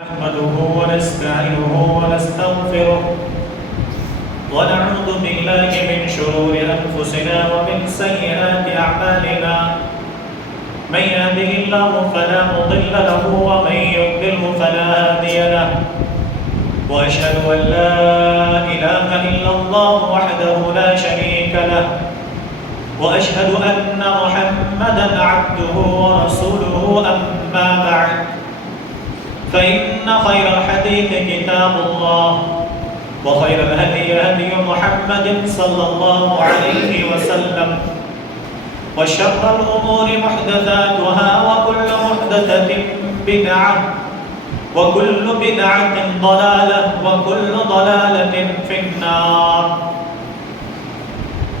نحمده ونستعينه ونستغفره ونعوذ بالله من شرور أنفسنا ومن سيئات أعمالنا من يهده الله فلا مضل له ومن يضلل فلا هادي له وأشهد أن لا إله إلا الله وحده لا شريك له وأشهد أن محمدا عبده ورسوله أما بعد فإن خير الحديث كتاب الله وخير الهدي هدي محمد صلى الله عليه وسلم وشر الأمور محدثاتها وكل محدثة بدعة وكل بدعة ضلالة وكل ضلالة في النار.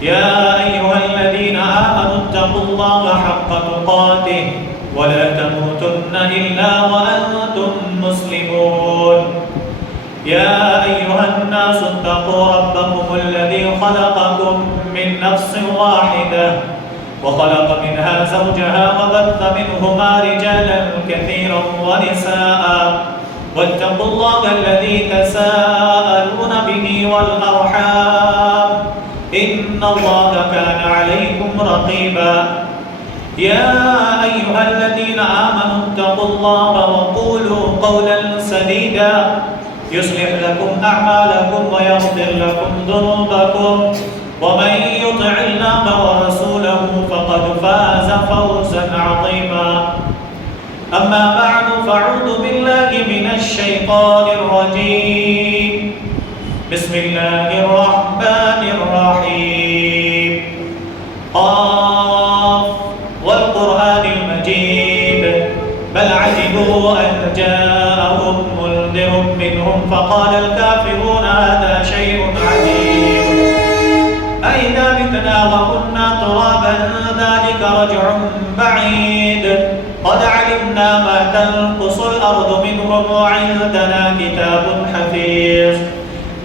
يا أيها الذين آمنوا اتقوا الله حق تقاته ولا تموتن إلا وأنتم مسلمون. يا أيها الناس اتقوا ربكم الذي خلقكم من نفس واحدة وخلق منها زوجها وبث منهما رجالا كثيرا ونساء واتقوا الله الذي تساءلون به والأرحام إن الله كان عليكم رقيبا. يا أيها الذين آمنوا اتقوا الله وقولوا قولا سديدا يصلح لكم أعمالكم ويغفر لكم ذنوبكم ومن يطع الله ورسوله فقد فاز فوزا عظيما. أما بعد فأعوذ بالله من الشيطان الرجيم. بسم الله الرحمن الرحيم. قاف والقرآن المجيد بل عجبوا أن جاءهم منذر منهم فقال الكافرون هذا شيء عجيب أئذا متنا وكنا ترابا ذلك رجع بعيد قد علمنا ما تنقص الأرض منهم وعندنا كتاب حفيظ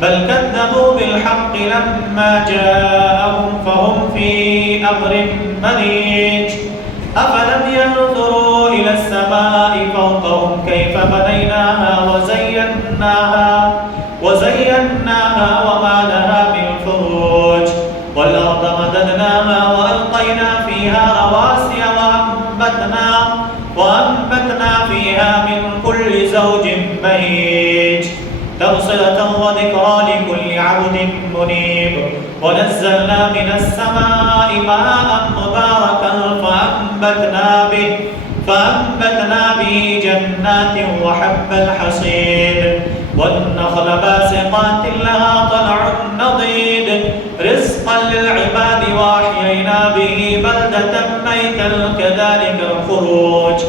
بل كذبوا بالحق لما جاءهم فهم في أمر مريج أفلم ينظروا إلى السماء فوقهم كيف بنيناها وزيناها وما لها من فروج والأرض مددناها وألقينا فيها رواسي وأنبتنا فيها من كل زوج بهيج تبصرة وذكرى لكل عبد منيب ونزلنا من السماء ماء مباركا فأنبتنا به جنات وحب الحصيد والنخل باسقات لها طلع نضيد رزقا للعباد وأحيينا به بلدة ميتا كذلك الخروج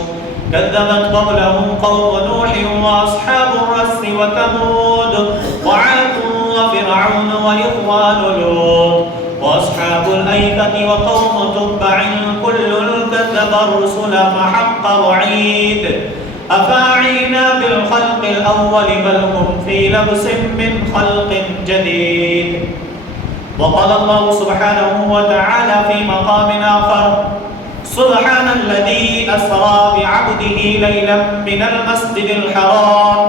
كذبت قبلهم قوم نوح وأصحاب الرس وثمود وعاد وفرعون وإخوان لوط وأصحاب الأيكة وقوم تبع كل كذب الرسل فحق وعيد أفاعينا بالخلق الأول بل هم في لبس من خلق جديد. وقال الله سبحانه وتعالى في مقام آخر سبحان الذي أسرى بعبده ليلا من المسجد الحرام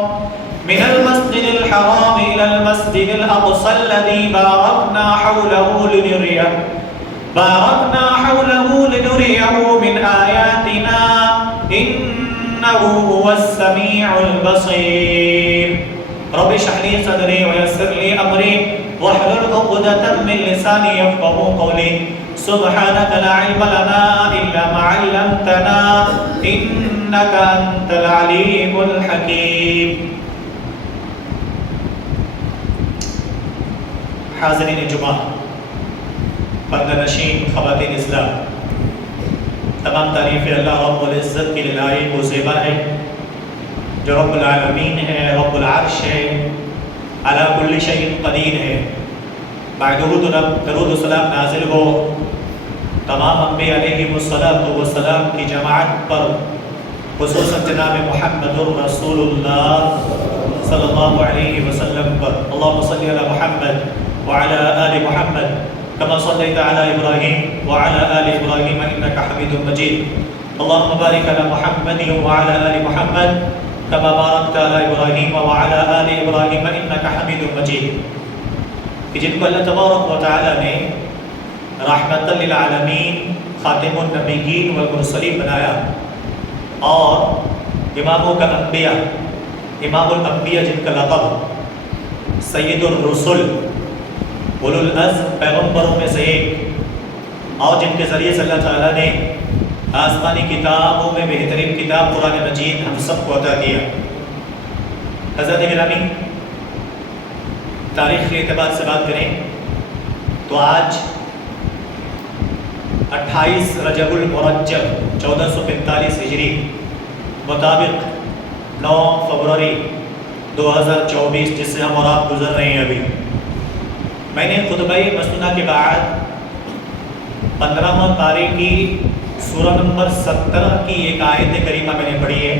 إلى المسجد الأقصى الذي باركنا حوله لنريه من آياتنا إنه هو السميع البصير. رب اشرح لي صدري ويسر لي أمري واحلل عقدة من لساني يفقهوا قولي. سبحانك لا علم لنا إلا ما علمتنا إنك أنت العليم الحكيم. حاضرین جمعہ، پردہ نشین خواتین اسلام، تمام تعریفیں اللہ رب العزت کے لیے لائق و زیبا ہے جو رب العالمین ہے، رب العرش ہے، علی کل شیء قدیر ہے. درود و سلام نازل ہو تمام انبیاء علیہ السلام کی جماعت پر، خصوصاً جناب محمد رسول اللہ صلی اللہ علیہ وسلم پر. اللہم صلی علی محمد وعلى آل محمد كما صليت على إبراهيم وعلى آل إبراهيم إنك حميد مجيد. اللهم بارك على محمد وعلى آل محمد كما باركت على إبراهيم وعلى آل إبراهيم إنك حميد مجيد، کہ جن کو اللہ تبارک و تعالیٰ نے رحمت للعالمین، خاتم النبیین والمرسلین بنایا، اور اماموں کا انبیاء، امام الانبیاء جن کا لقب سید الرسل، اولو العزم پیغمبروں میں سے ایک، اور جن کے ذریعے سے اللہ تعالیٰ نے آسمانی کتابوں میں بہترین کتاب قرآن مجید ہم سب کو عطا کیا۔ حضرت گرامی، تاریخ کے اعتبار سے بات کریں تو آج 28 رجب المرجب 1445 ہجری مطابق 9 فروری 2024 جس سے ہم اور آپ گزر رہے ہیں ابھی، میں نے خطبہ مسنونہ کے بعد 15واں پارے کی سورہ نمبر 17 کی ایک آیت کریمہ میں نے پڑھی ہے،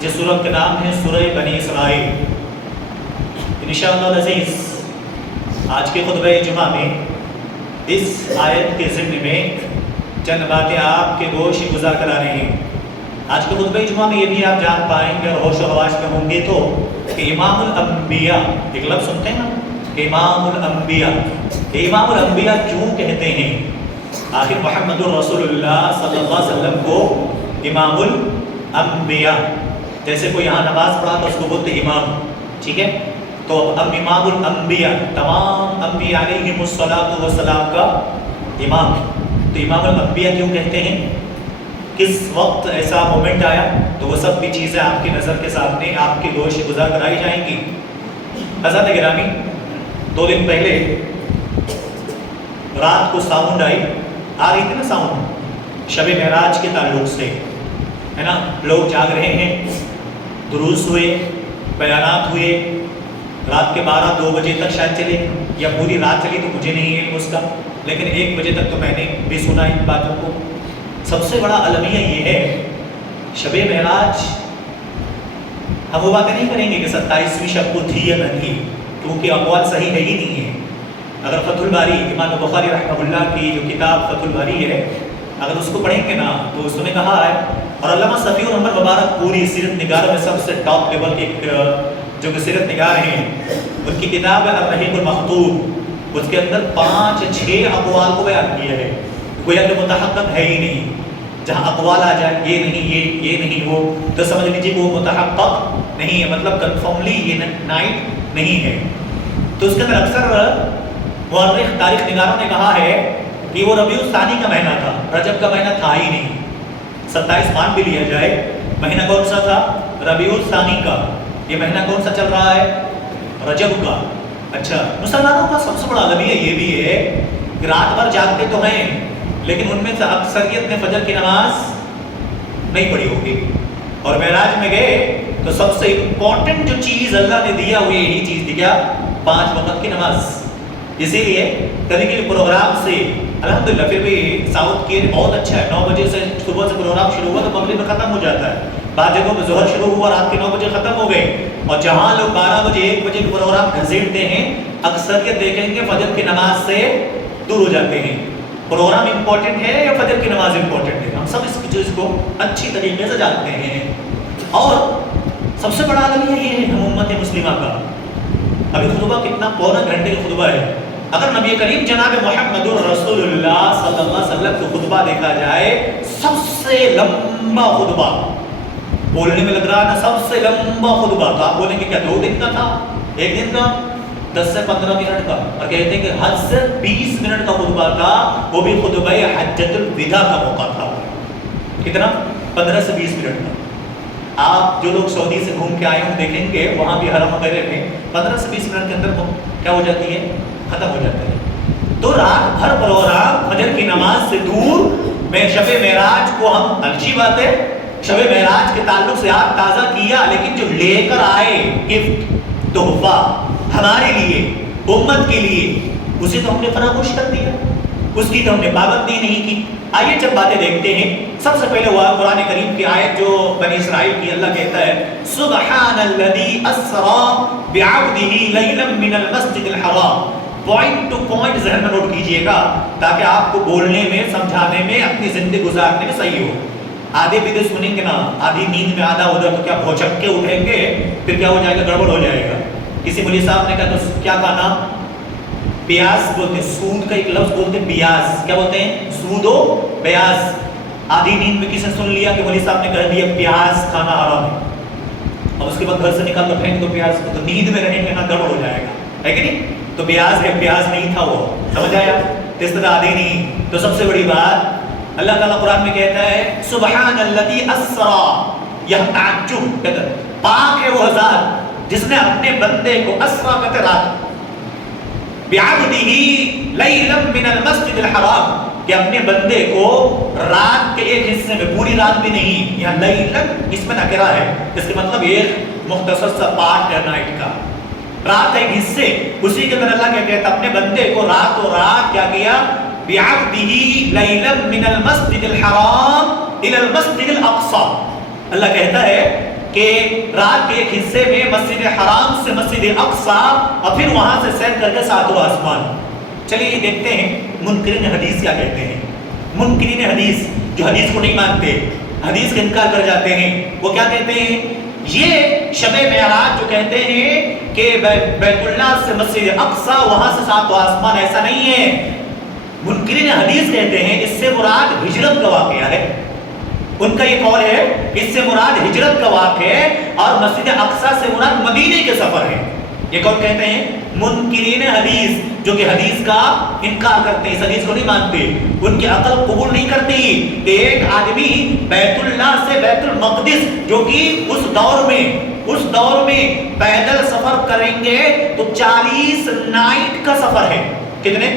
جس سورہ کا نام ہے سورہ بنی اسرائیل۔ انشاءاللہ العزیز آج کے خطبہ جمعہ میں اس آیت کے ضمن میں چند باتیں آپ کے گوش گزار کرا رہے ہیں۔ آج کے خطبہ جمعہ میں یہ بھی آپ جان پائیں گے اور ہوش و حواس میں ہوں گے تو کہ امام الانبیاء، ایک لفظ سنتے ہیں نا کہ امام الانبیاء، کہ امام الانبیاء کیوں کہتے ہیں؟ آخر محمد الرسول اللہ صلی اللہ علیہ وسلم کو امام الانبیاء، جیسے کوئی یہاں نماز پڑھا تو اس کو بولتے امام، ٹھیک ہے؟ تو اب امام الانبیاء، تمام انبیاء علیہم الصلاۃ والسلام کا امام، تو امام الانبیاء کیوں کہتے ہیں؟ کس وقت ایسا مومنٹ آیا؟ تو وہ سب بھی چیزیں آپ کی نظر کے سامنے آپ کے گوش گزار کرائی جائیں گی۔ حضرت گرامی، 2 دن پہلے رات کو ساؤنڈ آ رہی تھی نا، ساؤنڈ شب معراج کے تعلق سے، ہے نا؟ لوگ جاگ رہے ہیں، دروس ہوئے، بیانات ہوئے، رات کے 12-2 بجے تک شاید چلے یا پوری رات چلی تو مجھے نہیں ہے اس کا، لیکن 1 بجے تک تو میں نے بھی سنا ان باتوں کو۔ سب سے بڑا المیہ یہ ہے شب معراج، ہم وہ باتیں نہیں کریں گے کہ 27ویں شب کو تھی یا نہ تھی، کیونکہ اقوال صحیح ہے ہی نہیں ہے۔ اگر فتح الباری، امام بخاری رحمہ اللہ کی جو کتاب فتح الباری ہے، اگر اس کو پڑھیں گے نا تو اس نے کہا ہے، اور علامہ صفی الرحمن مبارک پوری سیرت نگاروں میں سب سے ٹاپ لیول کے جو سیرت نگار ہیں، ان کی کتاب ہے الرحیق المختوم، اس کے اندر 5-6 اقوال کو بیان کیا ہے، کوئی اگر متحقق ہے ہی نہیں۔ جہاں اقوال آ جائے یہ نہیں یہ نہیں وہ، تو سمجھ لیجیے کہ وہ متحقق نہیں ہے، مطلب کنفرملی یہ نائٹ نہیں ہے۔ تو اس کے اندر اکثر مورخ تاریخ نگاروں نے کہا ہے کہ وہ ربیع الثانی کا مہینہ تھا، رجب کا مہینہ تھا ہی نہیں۔ 27 مان بھی لیا جائے، مہینہ کون سا تھا؟ ربیع الثانی کا۔ یہ مہینہ کون سا چل رہا ہے؟ رجب کا۔ اچھا، مسلمانوں کا سب سے بڑا المیہ یہ بھی ہے کہ رات بھر جاگتے تو ہیں، لیکن ان میں سے اکثریت نے فجر کی نماز نہیں پڑھی ہوگی، اور معراج میں گئے تو سب سے امپورٹنٹ جو چیز اللہ نے دیا وہ یہی چیز دی، کیا؟ 5 وقت کی نماز۔ اسی لیے کبھی کبھی پروگرام سے الحمدللہ، پھر بھی ساؤتھ کی بہت اچھا ہے، 9 بجے سے صبح سے پروگرام شروع ہوا تو مغرب میں ختم ہو جاتا ہے، بعض جگہوں میں ظہر شروع ہوا رات کے 9 بجے ختم ہو گئے، اور جہاں لوگ 12 بجے 1 بجے کے پروگرام گھسیٹتے ہیں، اکثریت دیکھیں گے فجر کی نماز سے دور ہو جاتے ہیں۔ پروگرام امپورٹنٹ ہے یا فجر کی نماز امپورٹنٹ ہے؟ ہم سب اس چیز کو اچھی طریقے سے جانتے ہیں۔ اور سب سے بڑا المیہ یہ ہے ہم امت مسلمہ کا، ابھی خطبہ کتنا، پونا گھنٹے کا خطبہ ہے، اگر نبی کریم جناب محمد الرسول اللہ صلی اللہ علیہ وسلم کا خطبہ دیکھا جائے، سب سے لمبا خطبہ، بولنے میں لگ رہا ہے نا سب سے لمبا خطبہ، تو آپ بولیں گے کیا 2 دن کا تھا؟ 1 دن کا؟ 10 سے 15 منٹ کا، اور کہتے ہیں کہ حد سے 20 منٹ کا خطبہ تھا، وہ بھی خطبہ حجۃ الوداع کا موقع تھا۔ کتنا؟ 15 سے 20 منٹ کا۔ آپ جو لوگ سعودی سے گھوم کے آئے ہوں دیکھیں گے وہاں بھی حرم وغیرہ میں 15 سے 20 منٹ کے اندر کیا ہو جاتی ہے؟ ختم ہو جاتا ہے۔ تو رات بھر پروگرام فجر کی نماز سے دور میں شب معراج کو ہم، اچھی بات ہے شب معراج کے تعلق سے آپ تازہ کیا، لیکن جو لے کر آئے گفٹ، تحفہ ہمارے لیے، امت کے لیے، اسے تو ہم نے فراموش کر دیا، اس کی تو ہم نے پابندی نہیں کی۔ آئیے جب باتیں دیکھتے ہیں، سب سے پہلے وہ قرآن کریم کی آیت جو بنی اسرائیل کی، اللہ کہتا ہے سبحان الذی اسری بعبدہ لیلا من المسجد الحرام۔ پوائنٹ ٹو پوائنٹ ذہن میں نوٹ کیجئے گا تاکہ آپ کو بولنے میں، سمجھانے میں، اپنی زندگی گزارنے میں صحیح ہو۔ آدھی بھی سنیں گے نا، آدھی نیند میں آدھا ادھر، تو کیا بھوچک کے اٹھیں گے، پھر کیا ہو جائے گا، گڑبڑ ہو جائے گا۔ کسی مولوی صاحب نے کہا تو کیا کہا، بیاس بولتے ہیں، سود کا ایک لفظ بولتے ہیں بیاس، کیا بولتے ہیں، سود و بیاس۔ آدھی نیند میں کسی نے سن لیا کہ مولوی صاحب نے کہہ دیا پیاز کھانا حرام ہے، اب اس کے بعد گھر سے نکال کر پھینک دو پیاز کو، تو نیند میں رہیں گے نا، گڑبڑ ہو جائے گا، ہے کہ نہیں؟ تو پیاز ہے، پیاز نہیں تھا وہ، سمجھ آیا؟ اس طرح آدھی نہیں۔ تو سب سے بڑی بات اللہ تعالیٰ قرآن میں کہتا ہے سبحان الذی اسری، یہ تعجب کہتا ہے پاک ہے وہ ذات جس نے اپنے بندے کو اسرا کہتے رات، بعبدہ لیلا من المسجد الحرام، کہ اپنے بندے کو رات کے ایک حصے میں، پوری رات بھی نہیں، یہاں لیلن اس میں نکرہ ہے، اس کے مطلب ایک مختصر سا پارٹ ہے نائٹ کا، رات ایک حصے، اسی کے اندر اللہ کیا کہتا ہے اپنے بندے کو راتوں رات کیا کیا، بعبدہ لیلا من المسجد الحرام الى المسجد الاقصی، اللہ کہتا ہے کہ رات کے ایک حصے میں مسجد حرام سے مسجد اقصی، اور پھر وہاں سے سیر کر کے ساتواں آسمان۔ چلیے یہ دیکھتے ہیں منکرین حدیث کیا کہتے ہیں۔ منکرین حدیث جو حدیث کو نہیں مانتے، حدیث کا انکار کر جاتے ہیں، وہ کیا کہتے ہیں، یہ شب معراج جو کہتے ہیں کہ بیت اللہ سے مسجد اقصی، وہاں سے ساتواں آسمان، ایسا نہیں ہے۔ منکرین حدیث کہتے ہیں اس سے مراد ہجرت کا واقعہ ہے، ان کا یہ قول ہے اس سے مراد ہجرت کا واقعہ ہے، اور مسجد اقصی سے مراد مدینے کے سفر ہے، یہ کون کہتے ہیں، منکرین حدیث، جو کہ حدیث کا انکار کرتے ہیں، اس حدیث کو نہیں مانتے، ان کی عقل قبول نہیں کرتی کہ ایک آدمی بیت اللہ سے بیت المقدس، جو کہ اس دور میں پیدل سفر کریں گے تو 40 نائٹ کا سفر ہے، کتنے،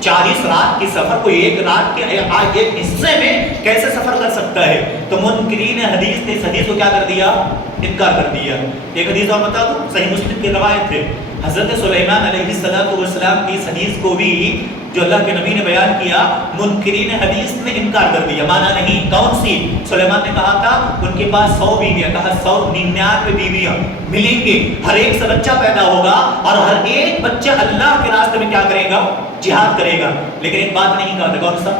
40 رات کی سفر، کوئی ایک رات کے ایک حصے میں کیسے سفر کر سکتا ہے؟ تو منکرین حدیث نے اس حدیث کو کیا کر دیا، انکار کر دیا۔ ایک حدیث اور بتا دوں، صحیح مسلم کی روایت ہے، حضرت سلیمان علیہ السلام کی اس حدیث کو بھی جو اللہ کے نبی نے بیان کیا، منکرین حدیث نے انکار کر دیا، مانا نہیں۔ کون سی؟ سلیمان نے کہا تھا ان کے پاس 100 بیویاں، کہا 199 بیویاں ملیں گے، ہر ایک سے بچہ پیدا ہوگا، اور ہر ایک بچہ اللہ کے راستے میں کیا کرے گا، جہاد کرے گا، لیکن ایک بات نہیں کہا تھا، کون سا؟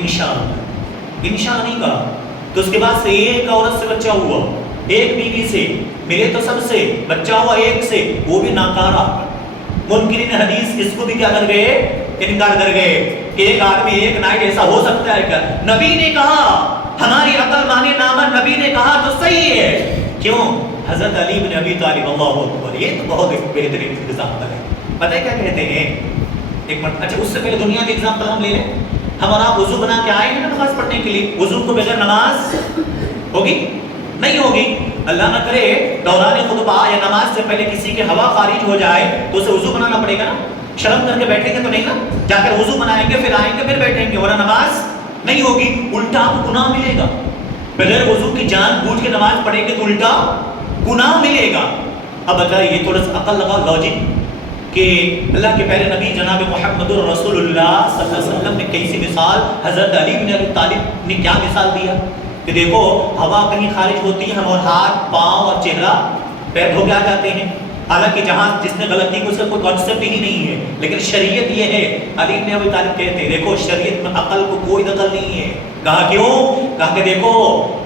انشاءاللہ نہیں کہا۔ تو اس کے بعد سے ایک عورت سے بچہ ہوا، ایک بیوی سے ملے تو سب سے بچہ ہوا، ایک سے، وہ بھی ناکارہ۔ منکرین حدیث اس کو بھی کیا کر گئے، انکار کر گئے کہ ایک آدمی ایک نائٹ ایسا ہو سکتا ہے کیا؟ نبی نے کہا، ہماری عقل مانے نامہ، نبی نے کہا تو صحیح ہے۔ کیوں؟ حضرت علی بن ابی طالب، اللہ اکبر، یہ تو بہت ایک بہترین ایگزامپل ہے۔ پتہ ہے کیا کہتے ہیں، ایک منٹ، اچھا اس سے پہلے دنیا کے ایگزامپل ہم لے لیں۔ ہم اور آپ وضو بنا کے آئے ہیں نا نماز پڑھنے کے لیے، وضو کو بغیر نماز ہوگی؟ نہیں ہوگی۔ اللہ نہ کرے دوران خطبہ یا نماز سے پہلے کسی کی ہوا خارج ہو جائے تو اسے وضو بنانا پڑے گا نا، شرم کر کے بیٹھیں گے تو نہیں نا، جا کر وضو بنائیں گے، پھر آئیں گے، پھر بیٹھیں گے، ورنہ نماز نہیں ہوگی، الٹا آپ کو گناہ ملے گا۔ بغیر وضو کی جان بوجھ کے نماز پڑھیں گے تو الٹا گناہ ملے گا۔ اب بتائیے، یہ تھوڑا سا عقل لگاؤ، لاجک، کہ اللہ کے پہلے نبی جناب محمد رسول اللہ صلی اللہ علیہ وسلم نے کیسی مثال، حضرت علی بن ابی طالب نے کیا مثال دیا کہ دیکھو ہوا کہیں خارج ہوتی ہے، ہم اور ہاتھ، پاؤں اور چہرہ پیر دھو کے آ جاتے ہیں، حالانکہ جہاں جس نے غلطی کی اس کا کوئی کانسیپٹ ہی نہیں ہے، لیکن شریعت یہ ہے۔ علی بن ابی طالب کہتے ہیں دیکھو شریعت میں عقل کو کوئی دخل نہیں ہے۔ کہا کیوں؟ کہا کہ دیکھو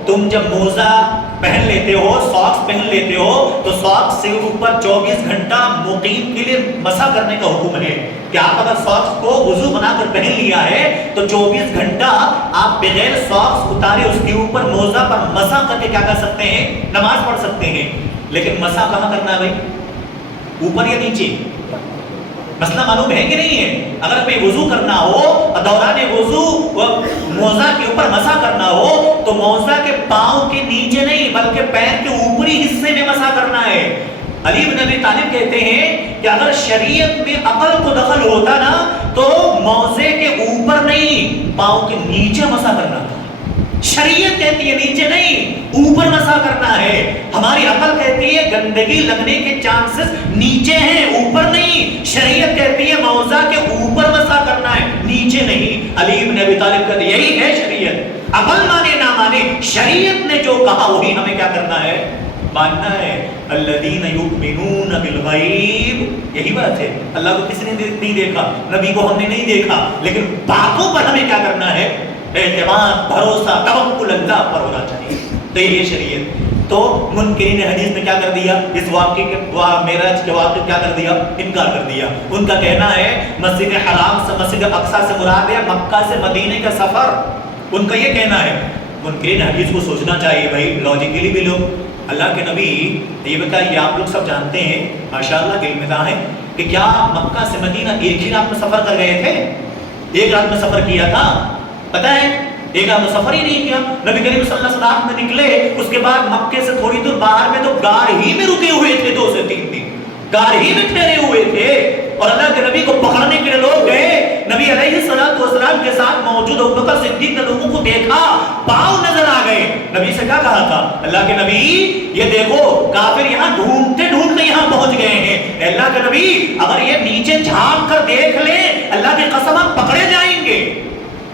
تم جب موزہ پہن لیتے ہو، ساکس پہن لیتے ہو، تو ساکس سے اوپر 24 گھنٹہ مقیم کے لیے مسح کرنے کا حکم ہے کہ آپ اگر ساکس کو وضو بنا کر پہن لیا ہے تو 24 گھنٹہ آپ بغیر ساکس اتارے اس کے اوپر موزہ پر مسح کر کے کیا کر سکتے ہیں، نماز پڑھ سکتے ہیں۔ لیکن مسح کہاں کرنا ہے بھائی، اوپر یا نیچے؟ مسئلہ معلوم ہے کہ نہیں ہے؟ اگر ہمیں وضو کرنا ہو اور دوران وضو موزہ کے اوپر مسح کرنا ہو تو موزہ کے پاؤں کے نیچے نہیں بلکہ پیر کے اوپری حصے میں مسح کرنا ہے۔ علی بن ابی طالب کہتے ہیں کہ اگر شریعت میں عقل کو دخل ہوتا نا تو موزے کے اوپر نہیں پاؤں کے نیچے مسح کرنا تھا۔ شریعت کہتی ہے نیچے نہیں اوپر مسح کرنا ہے، ہماری عقل کہتی ہے گندگی لگنے کے چانسز نیچے ہیں اوپر نہیں، شریعت کہتی ہے موزہ کے اوپر مسح کرنا ہے نیچے نہیں۔ علی بن ابی طالب کہتے ہیں یہی ہے شریعت، عقل مانے نہ مانے شریعت نے جو کہا وہی ہمیں کیا کرنا ہے، ماننا ہے۔ الذین یؤمنون بالغیب، یہی بات ہے، اللہ کو کسی نے نہیں دیکھا، نبی کو ہم نے نہیں دیکھا، لیکن باتوں پر ہمیں کیا کرنا ہے، اعتماد بھروسہ توکل اللہ پر ہونا چاہیے. تو یہ شریعت. تو منکرین حدیث نے کیا کر دیا؟ اس واقعے کے معراج کے واقعے کیا کر دیا؟ انکار کر دیا. ان کا کہنا ہے مسجد حرام سے مسجد اقصی سے مراد ہے مکہ سے مدینے کا سفر. ان کا یہ کہنا ہے. منکرین حدیث کو سوچنا چاہیے بھائی لاجیکلی بھی لوگ. اللہ کے نبی یہ بتائیے آپ لوگ سب جانتے ہیں ماشاءاللہ علم داں ہیں کہ کیا مکہ سے مدینہ ایک ہی رات میں سفر کر گئے تھے؟ ایک رات میں سفر کیا تھا؟ پتہ ہے ایک رات میں سفر ہی نہیں کیا. نبی کریم صلی اللہ علیہ وسلم میں نکلے, اس کے بعد مکے سے تھوڑی دور باہر میں تو غار ہی میں رکے ہوئے تھے, 2 سے 3 دن غار ہی میں ٹھہرے ہوئے تھے. اور اللہ کے نبی کو پکڑنے کے لیے لوگ گئے. نبی علیہ الصلوۃ والسلام کے ساتھ موجود ابوبکر صدیق نے لوگوں کو دیکھا, پاؤں نظر آ گئے. نبی سے کیا کہا تھا اللہ کے نبی یہ دیکھو کافر یہاں ڈھونڈتے ڈھونڈتے یہاں پہنچ گئے ہیں. اللہ کے نبی اگر یہ نیچے جھانک کر دیکھ لیں اللہ کی قسم ہم پکڑے جائیں گے.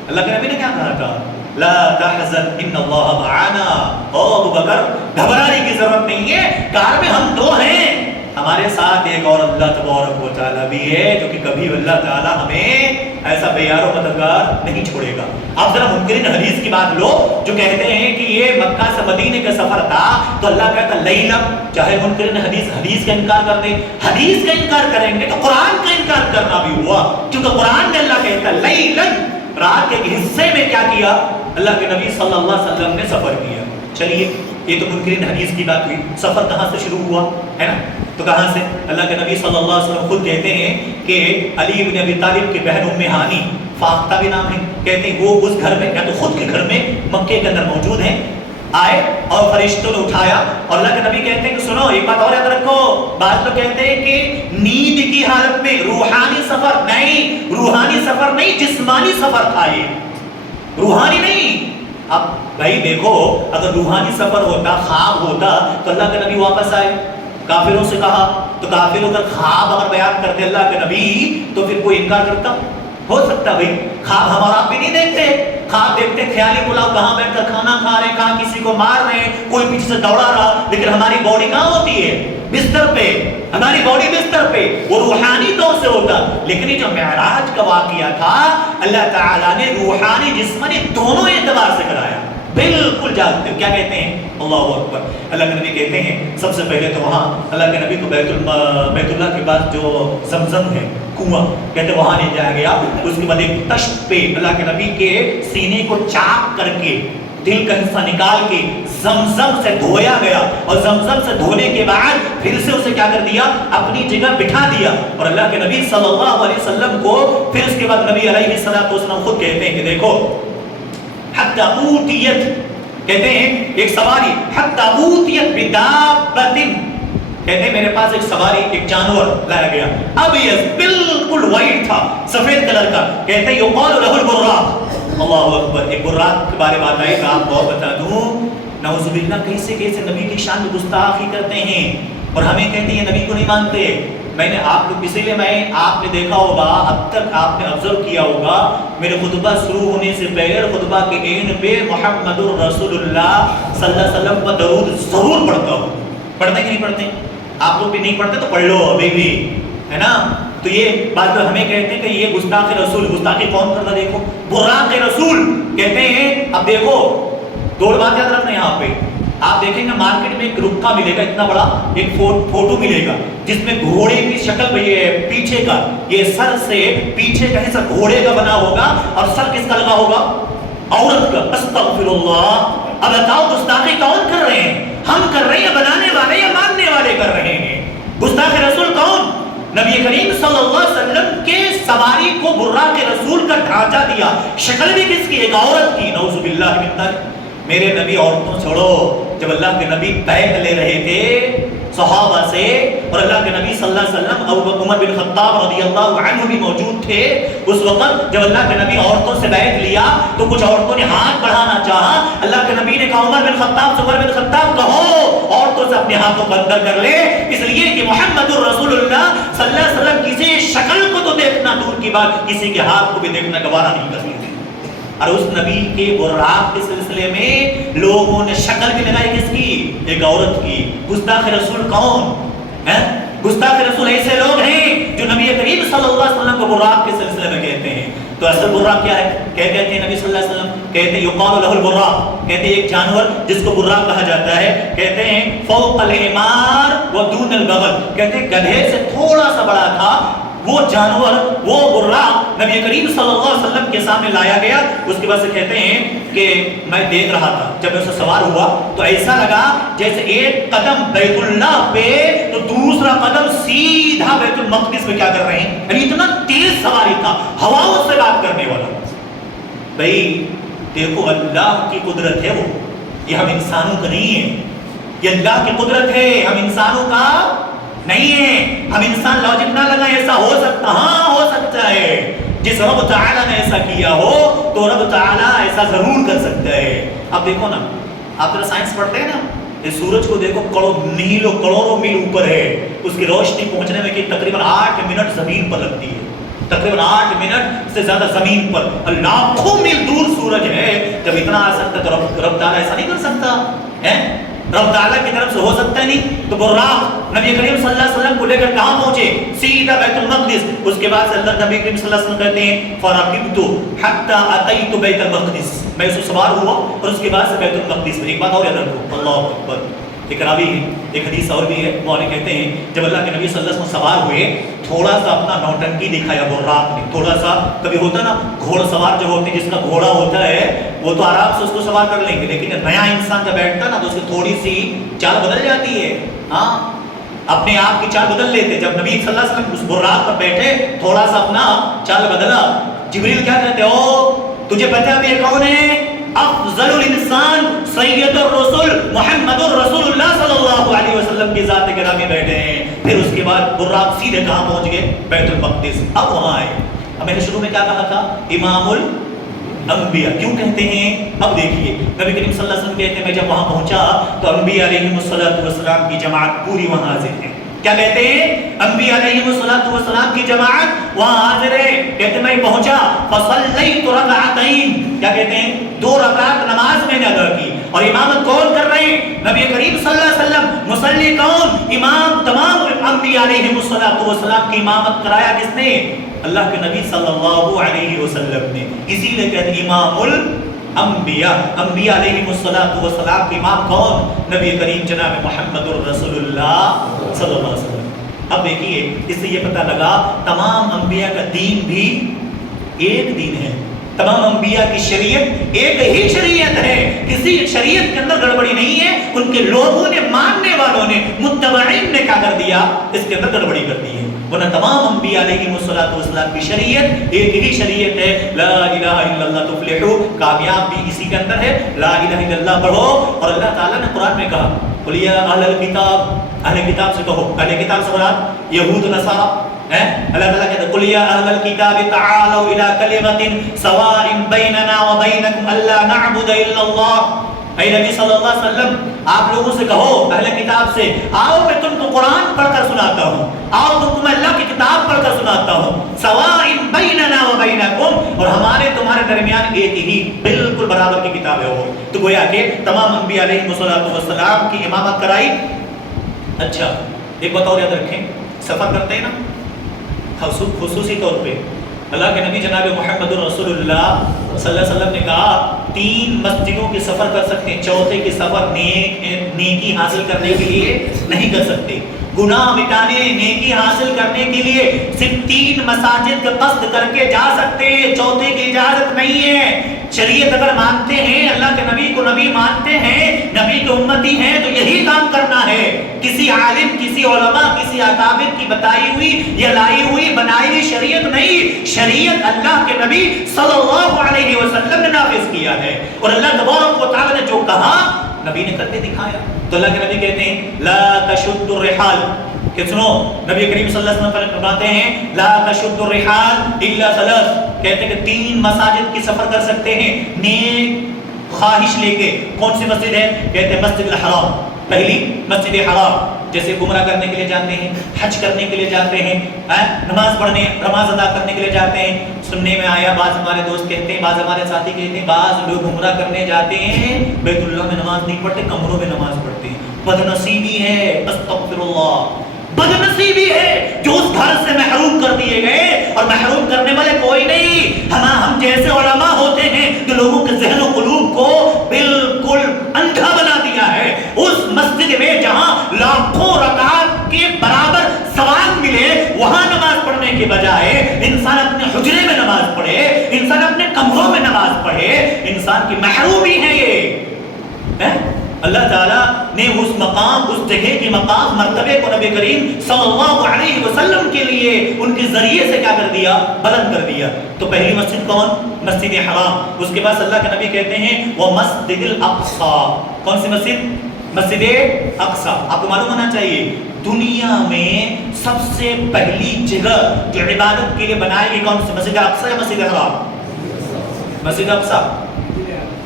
اللہ کے نبی نے کیا کہا تھا؟ لا تحزن ان اللہ معنا. او ابو بکر گھبرانے کی ضرورت نہیں ہے, کار میں ہم 2 ہیں, ہمارے ساتھ ایک اور اللہ تبارک و تعالیٰ بھی ہے جو کہ کبھی اللہ تعالیٰ ہمیں ایسا بے یار و مددگار نہیں چھوڑے گا. آپ ذرا منکرین حدیث کی بات لو جو کہتے ہیں کہ یہ مکہ سے مدینے کا سفر تھا, تو اللہ کہتا لیلم. چاہے منکرین حدیث کا انکار کر دیں, حدیث کا انکار کریں گے تو قرآن کا انکار کرنا بھی ہوا, کیونکہ قرآن میں اللہ کہتا لیلن, رات کے ایک حصے میں کیا کیا اللہ کے نبی صلی اللہ علیہ وسلم نے سفر کیا. چلیے یہ تو منکرین حدیث کی بات ہوئی. سفر کہاں سے شروع ہوا ہے نا؟ تو کہاں سے؟ اللہ کے نبی صلی اللہ علیہ وسلم خود کہتے ہیں کہ علی بن ابی طالب کی بہن ام ہانی, فاختہ بھی نام ہے, کہتے ہیں وہ اس گھر میں یا تو خود کے گھر میں مکے کے اندر موجود ہیں, آئے اور فرشتوں نے اٹھایا. اور اللہ کے نبی کہتے ہیں کہ سنو ایک بات اور یاد رکھو, بعض لوگ کہتے ہیں کہ نیند کی حالت میں روحانی سفر نہیں, روحانی سفر نہیں جسمانی سفر تھا, یہ روحانی نہیں. اب بھائی دیکھو اگر روحانی سفر ہوتا, خواب ہوتا تو اللہ کے نبی واپس آئے. کافروں سے کہا تو کافر اگر خواب اگر بیان کرتے اللہ کے نبی تو پھر کوئی انکار کرتا؟ ہو سکتا بھائی خواب ہمارا آپ بھی نہیں دیکھتے, خواب دیکھتے خیالی پلاؤ کہاں بیٹھ کر کھانا کھا رہے ہیں, کہاں کسی کو مار رہے ہیں, کوئی پیچھے سے دوڑا رہا, لیکن ہماری باڈی کہاں ہوتی ہے؟ بستر پہ. ہماری باڈی بستر پہ, وہ روحانی طور سے ہوتا. لیکن یہ جو معراج کا واقعہ تھا اللہ تعالیٰ نے روحانی جسمانی دونوں اعتبار سے کرایا. بالکل جانتے ہو کیا کہتے ہیں؟ اللہ اکبر. اللہ کے نبی کہتے ہیں سب سے پہلے تو وہاں اللہ کے نبی کو بیت اللہ کے بعد جو زمزم ہے کنواں, کہتے وہاں لے جایا گیا. اس کے بعد ایک تشت پہ اللہ کے نبی کے سینے کو چاک کر کے دل کا حصہ نکال کے زمزم سے دھویا گیا, اور زمزم سے دھونے کے بعد پھر سے اسے کیا کر دیا اپنی جگہ بٹھا دیا. اور اللہ کے نبی صلی اللہ علیہ وسلم کو پھر اس کے بعد نبی علیہ السلام خود کہتے ہیں کہ دیکھو حتی اوتیت, کہتے ہیں ایک سواری حتی اوتیت بدابت, کہتے ہیں میرے پاس ایک سواری ایک جانور لایا گیا, ابیض بالکل وائٹ تھا سفید کلر کا, کہتے ہیں یقال له البراق. اللہ اکبر. ایک براق کے بارے میں بات آئی کہ آپ کو بتا دوں نعوذ باللہ کیسے کیسے نبی کی شان میں گستاخی کرتے ہیں اور ہمیں کہتے ہیں نبی کو نہیں مانتے. میں نے آپ کو اسی لیے آپ نے دیکھا ہوگا اب تک آپ نے آبزرو کیا ہوگا میرے خطبہ شروع ہونے سے پہلے خطبہ کے اینڈ پہ محمد الرسول اللہ صلی اللہ علیہ وسلم کا درود ضرور پڑھتا ہوں. پڑھتے کہ نہیں پڑھتے؟ آپ لوگ بھی نہیں پڑھتے تو پڑھ لو ابھی بھی, ہے نا. تو یہ بات ہمیں کہتے ہیں کہ یہ گستاخ رسول, گستاخی کون کرتا دیکھو, براق رسول کہتے ہیں. اب دیکھو 2 بات یاد رکھنا یہاں پہ, آپ دیکھیں گے مارکیٹ میں ایک رکا ملے گا اتنا بڑا, ایک فوٹو ملے گا جس میں گھوڑے کی شکل میں یہ پیچھے کا یہ سر سے پیچھے کا حصہ گھوڑے کا بنا ہوگا اور سر کس کا لگا ہوگا؟ عورت کا. استغفر اللہ. اب بتاؤ گستاخی کون کر رہے ہیں؟ ہم کر رہے ہیں, بنانے والے یا ماننے والے کر رہے ہیں؟ گستاخ رسول کون؟ نبی کریم صلی اللہ علیہ وسلم کے سواری کو براق رسول کا ڈھانچہ دیا, شکل بھی کس کی؟ ایک عورت کی. نعوذ باللہ من ذلک. میرے نبی عورتوں چھوڑو, جب اللہ کے نبی بیعت لے رہے تھے صحابہ سے اور اللہ کے نبی صلی اللہ علیہ وسلم ابو عمر بن خطاب رضی اللہ عنہ بھی موجود تھے, اس وقت جب اللہ کے نبی عورتوں سے بیعت لیا تو کچھ عورتوں نے ہاتھ بڑھانا چاہا. اللہ کے نبی نے کہا عمر بن خطاب سے, عمر بن خطاب کہو عورتوں سے اپنے ہاتھوں کو اندر کر لے, اس لیے کہ محمد الرسول اللہ صلی اللہ علیہ وسلم کسی شکل کو تو دیکھنا دور کی بات, کسی کے ہاتھ کو بھی دیکھنا گوارا نہیں کرتے. اور اس نبی کے براق کے سلسلے میں لوگوں نے شکل بھی لگائی کس کی؟ ایک عورت کی. گستاخ رسول کون ہے؟ گستاخ رسول ایسے لوگ ہیں جو نبی کریم صلی اللہ علیہ وسلم کو براق کے سلسلے میں کہتے ہیں. تو اصل براق کیا ہے؟ کہتے ہیں نبی صلی اللہ علیہ وسلم کہتے ہیں یقال له البراق، کہتے ہیں ایک جانور جس کو براق کہا جاتا ہے، کہتے ہیں فوق الحمار ودون البغل، کہتے ہیں گدھے سے تھوڑا سا بڑا تھا وہ جانور، وہ براق نبی کریم صلی اللہ علیہ وسلم کے سامنے لایا گیا۔ اس کے بعد سے کہتے ہیں کہ میں دیکھ رہا تھا، جب میں اس سے سوار ہوا تو ایسا لگا جیسے ایک قدم بیت اللہ پہ تو دوسرا قدم سیدھا بیت المقدس میں کیا کر رہے ہیں، یعنی اتنا تیز سواری تھا، ہواؤں سے بات کرنے والا۔ بھائی دیکھو اللہ کی قدرت ہے وہ، یہ ہم انسانوں کا نہیں ہے، یہ اللہ کی قدرت ہے، ہم انسانوں کا نہیں ہے۔ ہم انسان لاجک نہ لگائیں ایسا ہو سکتا، ہاں ہو سکتا ہے، جس رب تعالیٰ نے ایسا کیا ہو تو رب تعالیٰ ایسا ضرور کر سکتا ہے۔ اب دیکھو نا، آپ ذرا سائنس پڑھتے ہیں نا، یہ سورج کو دیکھو کروڑوں میل اوپر ہے، اس کی روشنی پہنچنے میں کہ تقریباً 8 منٹ زمین پر لگتی ہے، تقریباً 8 منٹ سے زیادہ زمین پر، لاکھوں میل دور سورج ہے۔ جب اتنا آ سکتا تو رب تعالیٰ ایسا نہیں کر سکتا ہے؟ رب تعالیٰ کی طرف سے ہو سکتا ہے نہیں؟ تو براق نبی کریم صلی اللہ علیہ وسلم کو لے کر کہاں پہنچے؟ سیدھا بیت المقدس۔ اس کے بعد اللہ نبی کریم صلی اللہ علیہ وسلم کہتے ہیں فرقبت حتی اتیت بیت المقدس، میں اس کو سوار ہوا اور اس کے بعد سے بیت المقدس میں۔ ایک بات اور یاد رکھو، اللہ اکبر، ایک راوی ہے، ایک حدیث اور بھی ہے، مولوی کہتے ہیں جب اللہ کے نبی صلی اللہ علیہ وسلم سوار ہوئے تھوڑا سا اپنا نوٹنکی دکھایا براق نے، تھوڑا سا، کبھی ہوتا نا گھوڑا سوار جو ہوتے ہیں جس کا گھوڑا ہوتا ہے وہ تو آرام سے اس کو سوار کر لیں گے، لیکن نیا انسان جب بیٹھتا نا تو اس کی تھوڑی سی چال بدل جاتی ہے، ہاں اپنے آپ کی چال بدل لیتے۔ جب نبی صلی اللہ علیہ وسلم اس براق پر بیٹھے تھوڑا سا اپنا چال بدلا، جبریل کیا کہتے ہو تجھے پتا بھی یہ کون ہے؟ افضل الانسان سید الرسول محمد الرسول اللہ صلی اللہ علیہ وسلم کی ذات گرامی بیٹھے ہیں۔ پھر اس کے بعد براق سیدھے کہاں پہنچ گئے؟ بیت المقدس۔ اب وہاں آئے، اب میں نے شروع میں کیا کہا تھا؟ امام الانبیاء کیوں کہتے ہیں؟ اب دیکھیے نبی کریم صلی اللہ علیہ وسلم کہتے ہیں میں جب وہاں پہنچا تو انبیاء علیہم السلام کی جماعت پوری وہاں حاضر ہے۔ کیا کہتے ہیں؟ انبیاء علیہم السلام کی جماعت وہاں حاضر ہے۔ کہتے ہیں میں پہنچا فصلیت رکعتین، کیا کہتے ہیں؟ 2 رکعت نماز میں نے ادا کی۔ اور امامت کون کر رہے ہیں؟ نبی کریم صلی اللہ علیہ وسلم۔ مصلی کون؟ امام تمام انبیاء علیہم السلام کی امامت کرایا کس نے؟ اللہ کے نبی صلی اللہ علیہ وسلم نے۔ اسی لیے کہتے ہیں امام الانبیاء، انبیاء علیہم السلام کے امام کون؟ نبی کریم جناب محمد الرسول اللہ صلی اللہ علیہ وسلم۔ اب دیکھیے اس سے یہ پتہ لگا تمام انبیاء کا دین بھی ایک دین ہے، تمام انبیاء کی شریعت ایک ہی شریعت ہے، کسی شریعت کے اندر گڑبڑی نہیں ہے۔ ان کے لوگوں نے، ماننے والوں نے، متبعین نے کیا کر دیا؟ اس کے اندر گڑبڑی کر دی ہے، ورنہ تمام انبیاء علیہم السلام کی شریعت ایک ہی شریعت ہے۔ لا الہ الا اللہ تفلحوا، کامیاب بھی اسی کے اندر ہے، لا الہ الا اللہ پڑھو۔ اور اللہ تعالیٰ نے قرآن میں کہا قل یا اہل الکتاب، اہل کتاب سے کہو، اہل کتاب سے مراد یہود نصارا ہے۔ اللہ تعالیٰ کہتے ہیں قل یا اہل الکتاب تعالوا الی کلمۃ سواء بیننا وبینکم الا نعبد الا اللہ۔ اے نبی صلی اللہ علیہ وسلم آپ لوگوں سے کہو، اہل کتاب سے، آؤ میں تم کو قرآن پڑھ کر سناتا ہوں، آؤ تم کو میں اللہ کی کتاب پڑھ کر سناتا ہوں، سواء بیننا وبینکم، اور ہمارے تمہارے درمیان ایک ہی بالکل برابر کی کتاب ہے وہ۔ تو گویا کہ تمام انبیاء علیہم السلام کی امامت کرائی۔ اچھا ایک بات اور یاد رکھیں، سفر کرتے ہیں نا خصوصی طور پہ اللہ کے نبی جناب محمد الرسول اللہ صلی اللہ علیہ وسلم نے کہا 3 مسجدوں کی سفر کر سکتے ہیں، چوتھے کی سفر نیکی حاصل کرنے کے لیے نہیں کر سکتے، گناہ مٹانے، نیکی حاصل کرنے کے لیے صرف 3 مساجد کا قصد کر کے جا سکتے ہیں، چوتھے کی اجازت نہیں ہے۔ شریعت اگر مانتے ہیں، اللہ کے نبی کو نبی مانتے ہیں، نبی کے امتی ہیں، تو یہی کام کرنا ہے۔ کسی عالم، کسی علماء، کسی اکابر کی بتائی ہوئی یا لائی ہوئی بنائی ہوئی شریعت نہیں، شریعت اللہ کے نبی صلی اللہ علیہ وسلم نے نافذ کیا ہے، اور اللہ تبارک و تعالی نے جو کہا نبی نے کر کے دکھایا۔ تو اللہ کے نبی کہتے ہیں لا تشد الرحال، کہ سنو نبی کریم صلی اللہ علیہ وسلم فرماتے ہیں لا تشد الرحال الا 3، کہتے ہیں کہ 3 مساجد کی سفر کر سکتے ہیں نیک خواہش لے کے۔ کون سی مسجد ہے؟ کہتے ہیں مسجد الحرام، پہلی مسجد حرام، جیسے عمرہ کرنے کے لیے جاتے ہیں، حج کرنے کے لیے جاتے ہیں، نماز پڑھنے، نماز ادا کرنے کے لیے جاتے ہیں۔ سننے میں آیا بعض ہمارے دوست کہتے ہیں، بعض ہمارے ساتھی کہتے ہیں بعض لوگ عمرہ کرنے جاتے ہیں بیت اللہ میں نماز نہیں پڑھتے، کمروں میں نماز پڑھتے ہیں۔ بدنصیبی ہے، استغفر اللہ، بدنصیبی ہے جو اس گھر گھر سے محروم کر دیے گئے، اور محروم کرنے والے کوئی نہیں، ہم جیسے علماء ہوتے ہیں جو لوگوں کے ذہن و قلوب کو بالکل اندھا بنا دیا ہے۔ اس مسجد میں جہاں لاکھوں رکعات کے برابر ثواب ملے، وہاں نماز پڑھنے کے بجائے انسان اپنے حجرے میں نماز پڑھے، انسان اپنے کمروں میں نماز پڑھے، انسان کی محرومی ہے یہ۔ اللہ تعالیٰ نے اس مقام، اس جگہ کی مقام مرتبے کو نبی کریم صلی اللہ علیہ وسلم کے لیے ان کے ذریعے سے کیا کر دیا؟ بلند کر دیا۔ تو پہلی مسجد کون؟ مسجد حرام۔ اس کے بعد اللہ کے نبی کہتے ہیں وہ مسجد الاقصی۔ کون سی مسجد؟ مسجد اقصی۔ آپ کو معلوم ہونا چاہیے دنیا میں سب سے پہلی جگہ جو عبادت کے لیے بنائی گئی کون سی؟ مسجد اقصی یا مسجد حرام؟ مسجد اقصی،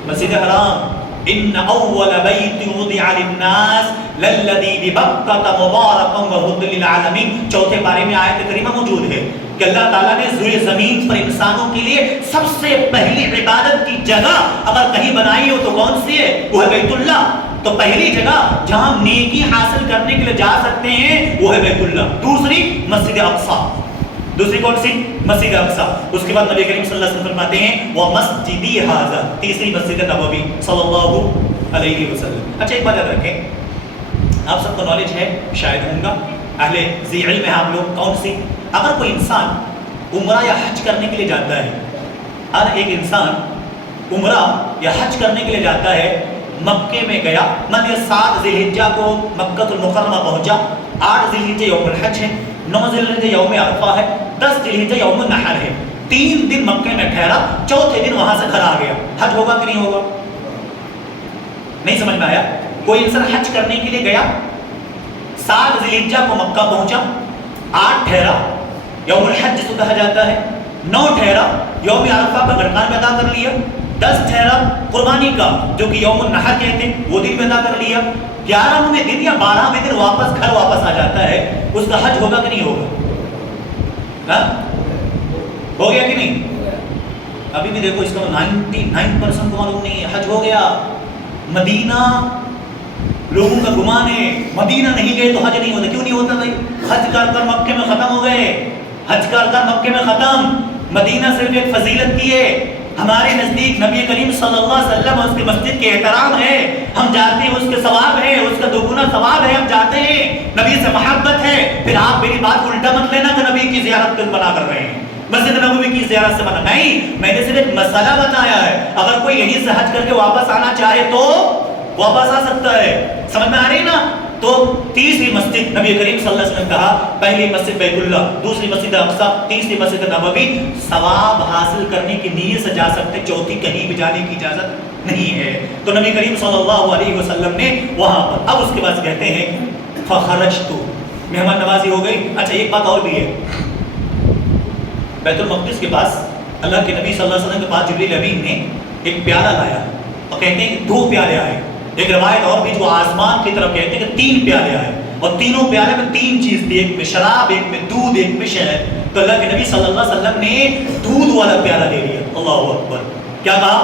مسجد حرام۔ ان اول بیت وضع للناس للذی ببکۃ مبارکا وہدی للعالمین۔ چوتھے پارے میں آیت کریمہ موجود ہے کہ اللہ تعالیٰ نے زیر زمین پر انسانوں کے لیے سب سے پہلی عبادت کی جگہ اگر کہیں بنائی ہو تو کون سی ہے؟ وہ ہے بیت اللہ۔ تو پہلی جگہ جہاں ہم نیکی حاصل کرنے کے لیے جا سکتے ہیں وہ ہے بیت اللہ۔ دوسری مسجد اقصی۔ دوسری کون سی؟ مسجد اقصی۔ اس کے بعد نبی کریم صلی اللہ علیہ وسلم فرماتے ہیں وہ مسجدی ھذا، تیسری مسجد نبوی صلی اللہ علیہ وسلم۔ اچھا ایک بات یاد رکھیں، آپ سب کو نالج ہے شاید ہوں گا، اہل ذی علم ہے آپ لوگ، کون سی؟ اگر کوئی انسان عمرہ یا حج کرنے کے لیے جاتا ہے، اگر ایک انسان عمرہ یا حج کرنے کے لیے جاتا ہے، مکے میں گیا، مطلب 7 ذی الحجہ کو مکہ المکرمہ پہنچا، 8 ذی الحجہ یوم الحج ہے، 9 ذی الحجہ یوم عرفہ ہے، 10 ذی الحجہ یوم النحر ہے، 3 دن مکے میں ٹھہرا، چوتھے دن وہاں سے گھر آ گیا، حج ہوگا کہ نہیں ہوگا؟ نہیں سمجھ میں آیا؟ کوئی انسان حج کرنے کے لیے گیا، 7 ذی الحجہ کو مکہ پہنچا، 8 ٹھہرا یوم الحج جس کو کہا جاتا ہے، 9 ٹھہرا یوم عرفہ کا گھٹکان میں ادا کر لیا، 10 ٹھہرا قربانی کا جو کہ یوم النحر کہتے ہیں وہ دن میں ادا کر لیا، 11ویں دن یا 12ویں دن واپس گھر واپس آ جاتا ہے، اس کا حج ہوگا کہ نہیں ہوگا؟ ہو گیا کہ نہیں؟ ابھی بھی دیکھو اس کا 99% کو معلوم نہیں ہے حج ہو گیا۔ مدینہ لوگوں کا گمان ہے مدینہ نہیں گئے تو حج نہیں ہوتا۔ کیوں نہیں ہوتا بھائی؟ حج کر کر مکے میں ختم ہو گئے، حج کر کر مکے میں ختم، مدینہ سے بھی ایک فضیلت کی ہے۔ ہمارے نزدیک نبی کریم صلی اللہ علیہ وسلم اور اس کی مسجد کے احترام ہے، ہم جاتے ہیں، اس کے ثواب ہے، اس کا دوگنا ثواب ہے، ہم جاتے ہیں، نبی سے محبت ہے۔ پھر آپ میری بات الٹا مت لینا کہ نبی کی زیارت کیوں بنا کر رہے ہیں، مسجد نبوی کی زیارت سے منع نہیں، میں نے صرف ایک مسئلہ بتایا ہے۔ اگر کوئی یہیں سے حج کر کے واپس آنا چاہے تو واپس آ سکتا ہے، سمجھ میں آ رہی نا؟ تو تیسری مسجد نبی کریم صلی اللہ علیہ وسلم نے کہا، پہلی مسجد بیت اللہ، دوسری مسجد اقصی، تیسری مسجد نبوی، ثواب حاصل کرنے کی نیت سے جا سکتے، چوتھی کہیں بھی جانے کی اجازت نہیں ہے۔ تو نبی کریم صلی اللہ علیہ وسلم نے وہاں پر، اب اس کے بعد کہتے ہیں فخرجت، مہمان نوازی ہو گئی۔ اچھا ایک بات اور بھی ہے، بیت المقدس کے پاس اللہ کے نبی صلی اللہ علیہ وسلم کے پاس جبریل امین نے ایک پیالہ لایا، اور کہتے ہیں کہ 2 پیالے آئے، ایک روایت اور بھی جو آسمان کی طرف کہتے ہیں کہ 3 پیالے آئے، اور تینوں پیالے میں 3 چیز تھی، ایک میں شراب، ایک میں دودھ، ایک میں شہد۔ تو اللہ کے نبی صلی اللہ علیہ وسلم نے دودھ والا پیالہ دے دیا۔ اللہ اکبر! کیا کہا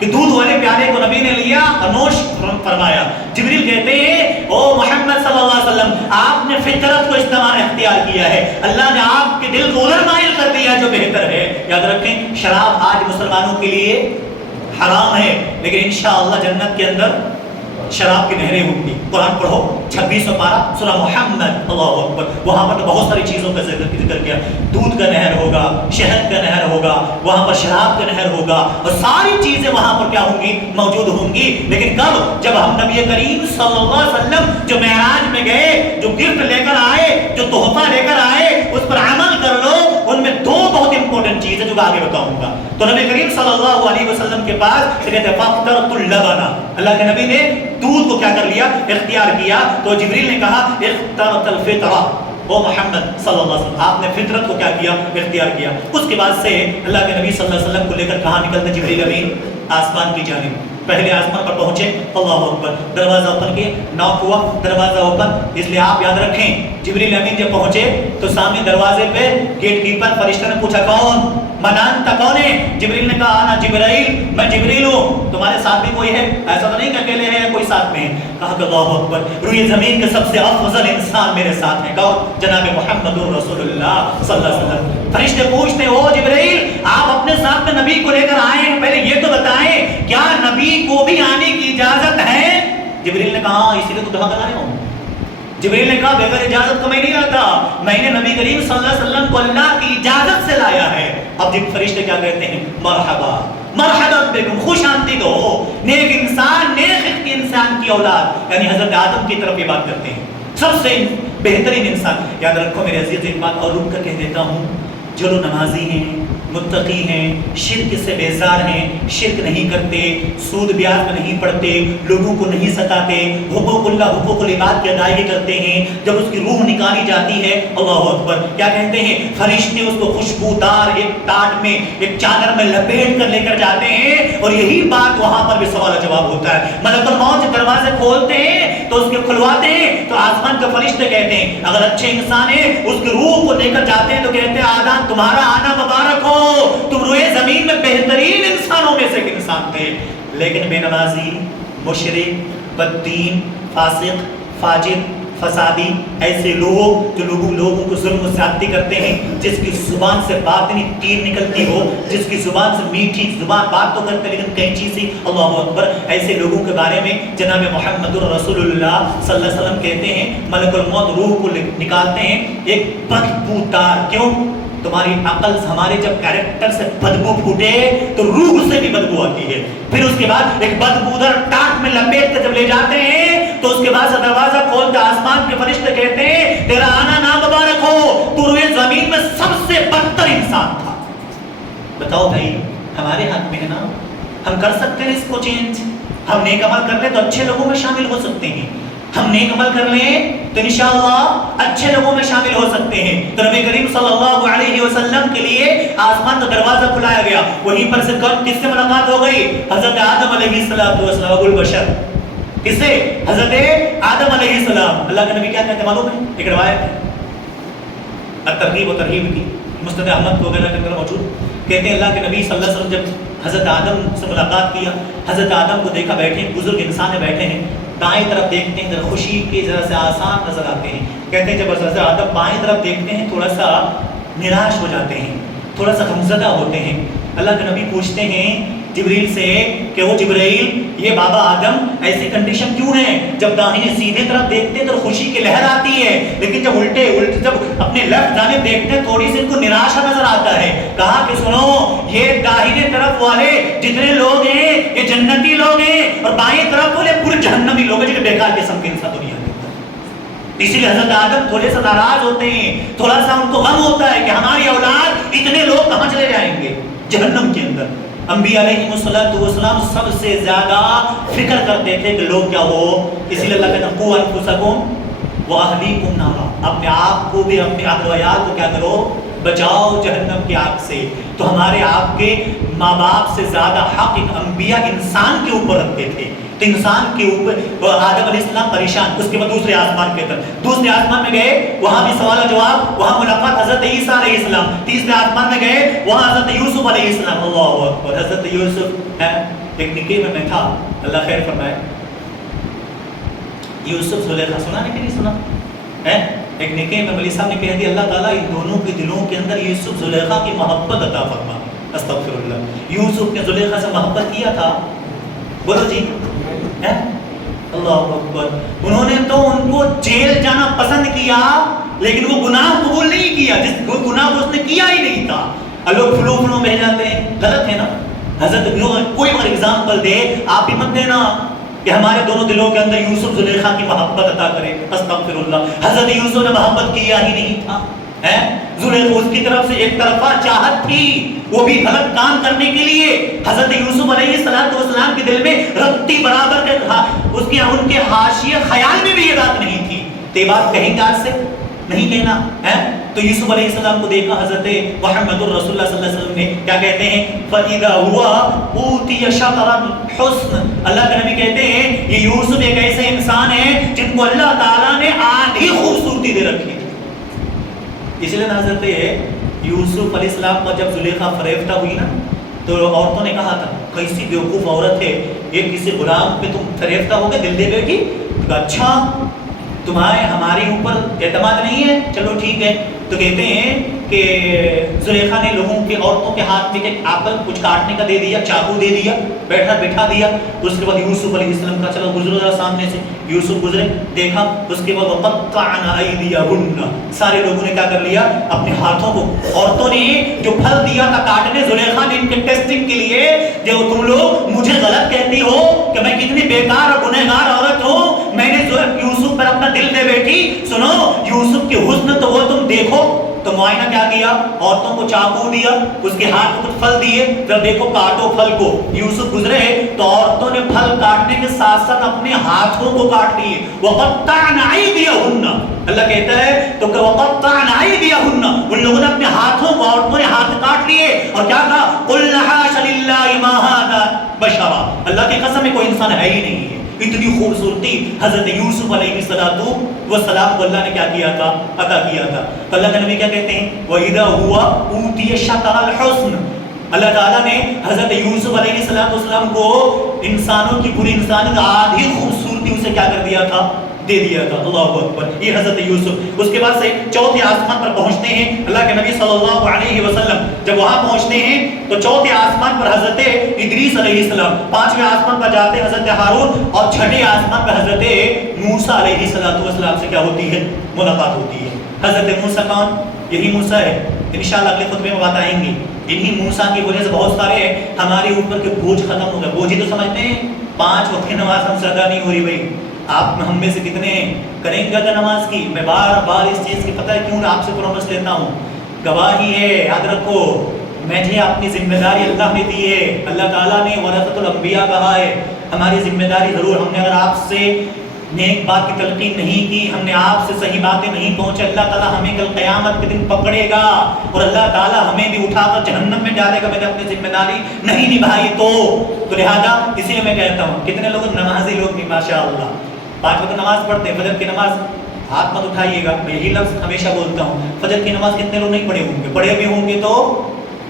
کہ دودھ والے پیالے کو نبی نے لیا اور نوش فرمایا۔ جبریل کہتے ہیں او محمد صلی اللہ علیہ وسلم، آپ نے فطرت کو استعمال اختیار کیا ہے، اللہ نے آپ کے دل کو ادھر مائل کر دیا جو بہتر ہے۔ یاد رکھیں شراب آج مسلمانوں کے لیے حرام ہے، لیکن انشاءاللہ جنت کے اندر شراب کی نہریں ہوں گی۔ قرآن پڑھو 26 پارہ سورہ محمد، اللہ اکبر، وہاں پر تو بہت ساری چیزوں کا ذکر کیا، دودھ کا نہر ہوگا، شہد کا نہر ہوگا، وہاں پر شراب کا نہر ہوگا، اور ساری چیزیں وہاں پر کیا ہوں گی؟ موجود ہوں گی۔ لیکن کب؟ جب ہم نبی کریم صلی اللہ علیہ وسلم جو معراج میں گئے، جو گفٹ لے کر آئے، جو تحفہ لے کر آئے، اس پر عمل کر لو۔ ان میں 2 بہت امپورٹنٹ چیزیں جو آگے بتاؤں گا۔ تو نبی کریم صلی اللہ علیہ وسلم کے پاس کہتے ہیں فاخترت اللبن، اللہ کے نبی نے دودھ کو کیا کر لیا؟ اختیار کیا۔ تو جبریل نے کہا اخترت الفطرہ، او محمد صلی اللہ علیہ وسلم، آپ نے فطرت کو کیا کیا؟ اختیار کیا۔ اس کے بعد سے اللہ کے نبی صلی اللہ علیہ وسلم کو لے کر کہاں نکلتے جبریل امین؟ آسمان کی جانب۔ پہلے آسمان پر پہنچے، اللہ اکبر، دروازہ اوپن کیے، ناک ہوا، دروازہ اوپن. اس لیے آپ یاد رکھیں جبریل امین جب پہنچے تو سامنے دروازے پہ گیٹ کیپر فرشتہ نے پوچھا کون؟ من انت، کون ہے؟ جبریل نے کہا انا جبرائیل، میں جبریل ہوں. تمہارے ساتھ بھی کوئی ہے؟ ایسا تو نہیں کہ اکیلے ہیں کوئی ساتھ میں ہے. کہا کہ اللہ اکبر، روئے زمین کے سب سے افضل انسان میرے ساتھ ہے. کون؟ جناب محمد رسول اللہ صلی اللہ علیہ وسلم. فرشتے پوچھتے او جبرائیل آپ اپنے ساتھ میں نبی کو لے کر آئے ہیں، پہلے یہ تو بتائیں کیا نبی کو بھی آنے کی اجازت ہے؟ جبریل نے کہا اسی لیے تو دعا کر رہے ہوں. جبریل نے کہا بغیر اجازت کو میں نہیں لاتا، میں نے نبی کریم صلی اللہ علیہ وسلم کو اللہ کی اجازت سے لایا ہے. اب جب فرشتے کیا کہتے ہیں؟ مرحبا مرحبا بکم، خوش آمدید ہو نیک انسان، نیک انسان کی اولاد، یعنی حضرت آدم کی طرف یہ بات کرتے ہیں، سب سے بہترین انسان. یاد رکھو میرے عزیز ایک بات اور رک کر کہہ دیتا ہوں، جو لوگ نمازی ہیں، متقی ہیں، شرک سے بیزار ہیں، شرک نہیں کرتے، سود بیاج میں نہیں پڑتے، لوگوں کو نہیں ستاتے، حقوق اللہ حقوق العباد کی ادائیگی کرتے ہیں، جب اس کی روح نکالی جاتی ہے اللہ اکبر کیا کہتے ہیں؟ فرشتے اس کو خوشبودار ایک ٹاٹ میں، ایک چادر میں لپیٹ کر لے کر جاتے ہیں. اور یہی بات وہاں پر بھی سوال جواب ہوتا ہے. ملک الموت جب دروازے کھولتے ہیں تو اس کے کھلواتے ہیں تو آسمان کے فرشتے کہتے ہیں اگر اچھے انسان ہے اس کی روح کو لے کر جاتے ہیں تو کہتے ہیں آدم تمہارا آنا مبارک ہو، تم روئے زمین میں بہترین انسانوں میں سے ایک انسان تھے. لیکن بے نمازی، مشرک، بددین، فاسق، فاجر، فسادی، ایسے لوگ جو لوگوں کو ظلم و زیادتی کرتے ہیں، جس کی زبان سے باطنی تیر نکلتی ہو، جس کی زبان سے میٹھی زبان بات تو کرتے لیکن کئی چیزیں اللہ اکبر، ایسے لوگوں کے بارے میں جناب محمد رسول اللہ صلی اللہ علیہ وسلم کہتے ہیں ملک الموت روح کو نکالتے ہیں ایک بدبودار. کیوں؟ تمہاری عقل ہمارے جب کیریکٹر سے بدبو پھوٹے تو روح سے بھی بدبو آتی ہے. پھر اس کے بعد ایک بدبودار ٹاٹ میں لپیٹ کر جب لے جاتے ہیں تو اس کے بعد دروازہ کھولتے آسمان کے فرشتے کہتے ہیں تیرا آنا نا مبارک ہو، تو روئے زمین میں سب سے بدتر انسان تھا. بتاؤ بھائی ہمارے ہاتھ میں ہے نا، ہم کر سکتے ہیں اس کو چینج. ہم نیک عمل کر لیں تو اچھے لوگوں میں شامل ہو سکتے ہیں، ہم نیک عمل کر لیں تو انشاءاللہ اچھے لوگوں میں شامل ہو سکتے ہیں. تو نبی کریم صلی اللہ علیہ وسلم کے لیے آسمان کا دروازہ کھلایا گیا. وہیں پر سے کس سے ملاقات ہو گئی؟ حضرت آدم علیہ السلام، ابو البشر. کس سے؟ حضرت آدم علیہ السلام. اللہ کے نبی کیا کہتے ہیں معلوم ہے؟ ایک روایت ہے الترغیب و ترہیب کی، مسند احمد وغیرہ کے اندر موجود. کہتے ہیں اللہ کے نبی صلی اللہ علیہ وسلم جب حضرت آدم سے ملاقات کیا، حضرت آدم کو دیکھا بیٹھے بزرگ انسان بیٹھے ہیں، دائیں طرف دیکھتے ہیں ذرا خوشی کے ذرا سے آسان نظر آتے ہیں. کہتے ہیں جب حضرت آدم بائیں طرف دیکھتے ہیں تھوڑا سا نراش ہو جاتے ہیں، تھوڑا سا غمزدہ ہوتے ہیں. اللہ کے نبی پوچھتے ہیں جبریل سے کہ وہ جبرائیل یہ بابا آدم ایسی کنڈیشن کیوں ہے؟ جب داہنے سیدھے طرف دیکھتے ہیں تو خوشی کی لہر آتی ہے، لیکن جب الٹے جب اپنے لیفٹ جانب دیکھتے ہیں تھوڑی سی ان کو نراشا نظر آتا ہے. کہا کہ سنو یہ داہنے طرف والے جتنے لوگ ہیں یہ جنتی لوگ ہیں اور بائیں طرف والے پورے جہنمی لوگ ہیں جو بیکار قسم کے انسان دنیا میں. اسی لیے حضرت آدم تھوڑے سا ناراض ہوتے ہیں، تھوڑا سا ان کو غم ہوتا ہے کہ ہماری اولاد اتنے لوگ کہاں چلے جائیں گے؟ جہنم کے اندر. انبیاء علیہ السلام سب سے زیادہ فکر کرتے تھے کہ لوگ کیا ہو. اسی لیے اللہ کہتا ہے قوا انفسکم واہلیکم نارا، اپنے آپ کو بھی اپنے اہل و عیال کو کیا کرو؟ بچاؤ جہنم کی آگ سے. تو ہمارے آپ کے ماں باپ سے زیادہ حق انبیاء انسان کے اوپر رکھتے تھے. تو انسان کے اوپر آدم علیہ السلام پریشان. اس کے بعد دوسرے آسمان کے طرف، دوسرے آسمان میں گئے وہاں بھی سوال و جواب، وہاں ملاقات حضرت عیسیٰ علیہ السلام. تیسرے آسمان میں گئے وہاں حضرت یوسف علیہ السلام. اللہ اکبر. حضرت یوسف ہے ایک نکاح میں تھا، اللہ خیر فرمائے. یوسف زلیخا سنا نہیں کہ نہیں سنا ہے؟ ایک نکاح میں مولوی صاحب نے کہہ دیا اللہ تعالیٰ ان دونوں کے دلوں کے اندر یوسف زلیخا کی محبت عطا فرما. استغفر اللہ. یوسف نے زلیخا سے محبت کیا تھا؟ بولو جی. اللہ اکبر. انہوں نے تو ان کو جیل جانا پسند کیا لیکن وہ گناہ قبول نہیں کیا، جس گناہ کو اس نے کیا ہی نہیں تھا. لوگ فلو فلو بہ جاتے ہیں، غلط ہے نا. حضرت کوئی اور ایگزامپل دے، آپ بھی مت دینا کہ ہمارے دونوں دلوں کے اندر یوسف زلیخا کی محبت عطا کرے. استغفر اللہ. حضرت یوسف نے محبت کیا ہی نہیں تھا. زلیخا اس کی طرف سے ایک طرفہ چاہت تھی، وہ بھی غلط کام کرنے کے لیے. حضرت یوسف علیہ السلام کے دل میں رتی برابر ان کے حاشیے خیال میں بھی یہ بات نہیں تھی. تو یہ بات کہیں گے آج سے نہیں کہنا ہے. تو یوسف علیہ السلام کو دیکھا حضرت محمد رسول اللہ صلی اللہ علیہ وسلم نے, کیا کہتے ہیں, فَإِذَا هُوَ أُوتِيَ شَطْرَ الْحُسْنِ. اللہ کے نبی کہتے ہیں یہ یوسف ایک ایسے انسان ہیں جن کو اللہ تعالیٰ نے آدھی خوبصورتی دے رکھی تھی. اس لیے حضرت یوسف علیہ السلام کا جب زلیخا فریفتہ ہوئی نا, تو عورتوں نے کہا تھا کیسی بیوقوف عورت ہے یہ, کسی غلام پہ تم فریفتہ ہو گئے, دل دے بیٹھی. اچھا تمہارے ہمارے اوپر اعتماد نہیں ہے, چلو ٹھیک ہے. تو کہتے ہیں کہ زلیخا نے لوگوں کے, عورتوں کے ہاتھ میں ایک ایپل کچھ کاٹنے کا دے دیا, چاقو دے دیا, بٹھا دیا. اس کے بعد یوسف علیہ السلام کا, چلو گزرو ذرا سامنے سے. یوسف گزرے, دیکھا. اس کے بعد وَقَطَّعْنَ أَيْدِيَهُنَّ, سارے لوگوں نے کیا کر لیا, اپنے ہاتھوں کو, عورتوں نے جو پھل دیا تھا کاٹنے, زلیخا نے ان کے ٹیسٹنگ کے لیے, جو تم لوگ مجھے غلط کہتی ہو کہ میں کتنی بیکار اور گنہگار عورت ہوں, میں نے یوسف پر اپنا دل دے بیٹھی. سنو, یوسف کی حسن تو وہ تم دیکھو. تو معائنہ کیا کیا, عورتوں کو چاقو دیا, اس کے ہاتھ میں کچھ پھل دیے, پھر دیکھو کاٹو پھل کو. یوسف گزرے تو عورتوں نے پھل کاٹنے کے ساتھ ساتھ اپنے ہاتھوں کو کاٹ لیے. وَقَطَّعْنَ أَيْدِيَهُنَّ, اللہ کہتا ہے تو کہ وَقَطَّعْنَ أَيْدِيَهُنَّ, ان لوگوں نے اپنے ہاتھوں کو, عورتوں نے ہاتھ کاٹ لیے. اور کیا کہا, قُلْنَ حَاشَ لِلَّهِ مَا هَذَا بَشَرًا, اللہ کی قسم ہے کوئی انسان ہے ہی نہیں ہے. اتنی خوبصورتی حضرت یوسف علیہ السلام کو اللہ نے کیا کیا تھا, عطا کیا تھا. تو اللہ کے نبی کیا کہتے ہیں, وَإِذَا هُوَ أُوتِيَ شَطْرَ الْحُسْنِ, اللہ تعالیٰ نے حضرت یوسف علیہ السلام کو انسانوں کی پوری انسانیت آدھی خوبصورتی اسے کیا کر دیا تھا, دے دیا تھا. اللہ اکبر. یہ حضرت یوسف. اس کے بعد سے چوتھے آسمان پر پہنچتے ہیں اللہ کے نبی صلی اللہ علیہ وسلم. جب وہاں پہنچتے ہیں تو چوتھے آسمان پر حضرت ادریس علیہ السلام, پانچویں آسمان پر جاتے ہیں حضرت ہارون, اور چھٹے آسمان پر حضرت موسیٰ علیہ السلام سے کیا ہوتی ہے, ملاقات ہوتی ہے. حضرت موسیٰ کون, یہی موسیٰ ہے. انشاءاللہ اگلے خطبے میں بات آئیں گی. انہی موسیٰ کی وجہ سے بہت سارے ہمارے اوپر کے بوجھ ختم ہو گئے. بوجھ ہی تو سمجھتے ہیں, 5 وقت کی نماز ہم سے ادا نہیں ہو رہی. بھائی آپ ہم میں سے کتنے کریں گے اگر نماز کی؟ میں بار بار اس چیز کی پتہ ہے کیوں آپ سے پرومس لیتا ہوں, گواہی ہے, یاد رکھو, مجھے اپنی ذمہ داری اللہ نے دی ہے. اللہ تعالیٰ نے ورثۃ الانبیاء کہا ہے, ہماری ذمہ داری ضرور, ہم نے اگر آپ سے نیک بات کی تلقین نہیں کی, ہم نے آپ سے صحیح باتیں نہیں پہنچے, اللہ تعالیٰ ہمیں کل قیامت کے دن پکڑے گا اور اللہ تعالیٰ ہمیں بھی اٹھا کر جہنم میں ڈالے گا. میں نے اپنی ذمہ داری نہیں نبھائی تو لہٰذا اسی لیے میں کہتا ہوں, کتنے لوگ نمازی لوگ بھی ماشاء اللہ 5 وقت نماز پڑھتے ہیں, فجر کی نماز ہاتھ مت اٹھائیے گا, میں یہی لفظ ہمیشہ بولتا ہوں, فجر کی نماز کتنے لوگ نہیں پڑھے ہوں گے, پڑھے بھی ہوں گے تو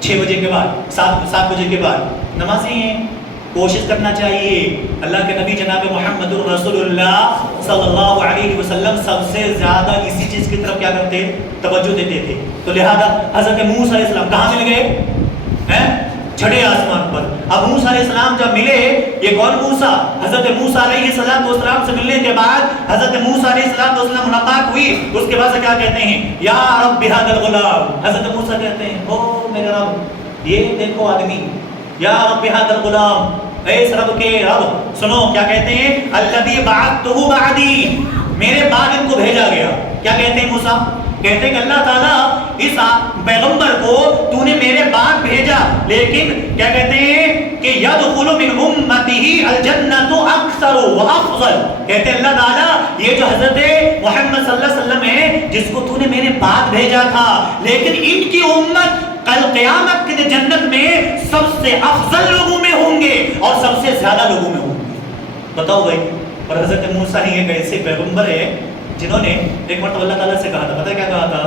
6 بجے کے بعد, 7 بجے کے بعد نمازی ہیں. کوشش کرنا چاہیے. اللہ کے نبی جناب محمد رسول اللہ صلی اللہ علیہ وسلم سب سے زیادہ اسی چیز کی طرف کیا کرتے, توجہ دیتے تھے. تو لہذا حضرت موسیٰ علیہ السلام کہاں مل گئے, چھٹے آسمان پر. اب موسیٰ علیہ السلام جب ملے, یہ کون موسیٰ, حضرت موسیٰ علیہ السلام سے ملنے کے بعد حضرت موسیٰ علیہ السلام ملاقات ہوئی. اس کے بعد سے کیا کہتے ہیں, یا رب ھذا الغلام, حضرت موسیٰ کہتے ہیں او میرے رب یہ دیکھو آدمی, یا رب ھذا الغلام, اے اس رب کے رب. سنو کیا کہتے ہیں, الذی بعثتہ بعدی, میرے بعد ان کو بھیجا گیا. کیا کہتے ہیں موسیٰ, کہتے ہیں کہ اللہ تعالیٰ اس پیغمبر کو تو نے میرے بعد بھیجا, لیکن کیا کہتے ہیں کہ یدخل من امتہ الجنۃ اکثر وافضل. کہتے ہیں اللہ تعالیٰ یہ جو حضرت محمد صلی اللہ علیہ وسلم ہے جس کو تو نے میرے بعد بھیجا تھا, لیکن ان کی امت کل قیامت کے جنت میں سب سے افضل لوگوں میں ہوں گے اور سب سے زیادہ لوگوں میں ہوں گے. بتاؤ بھائی. اور حضرت موسیٰ ہی ایک ایسے پیغمبر ہے جنہوں نے ایک مرتبہ اللہ تعالیٰ سے کہا تھا, پتہ کیا کہا تھا,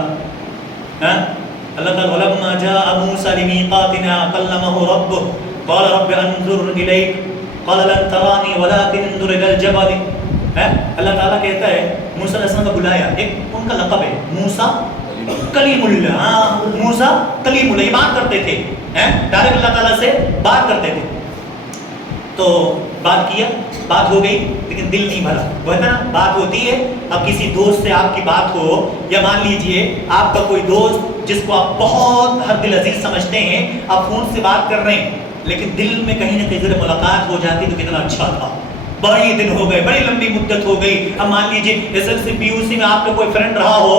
اللہ تعالیٰ وَلَمَّا جَاءَ مُوسَىٰ لِمِيقَاتِنَا كَلَّمَهُ رَبُّهُ قَالَ رَبِّ أَنظُرْ إِلَيْكَ قَالَ لَن تَرَانِي وَلَكِنْ انظُرْ إِلَى الْجَبَلِ. اللہ تعالیٰ کہتا ہے موسیٰ علیہ السلام کو بلایا, ایک ان کا لقب ہے موسیٰ کلیم اللہ. موسیٰ کلیم اللہ, یہ بات کرتے تھے, ڈائریکٹ اللہ تعالیٰ سے بات کرتے تھے. تو بات کیا, بات ہو گئی, لیکن دل نہیں بھرا. وہ ہے نا, بات ہوتی ہے, اب کسی دوست سے آپ کی بات ہو, یا مان لیجئے آپ کا کوئی دوست جس کو آپ بہت ہر دل عزیز سمجھتے ہیں, آپ فون سے بات کر رہے ہیں, لیکن دل میں کہیں نہ کہیں ذرا ملاقات ہو جاتی تو کتنا اچھا تھا. بڑی دن ہو گئے, بڑی لمبی مدت ہو گئی. اب مان لیجئے SLC PUC میں آپ کا کوئی فرینڈ رہا ہو,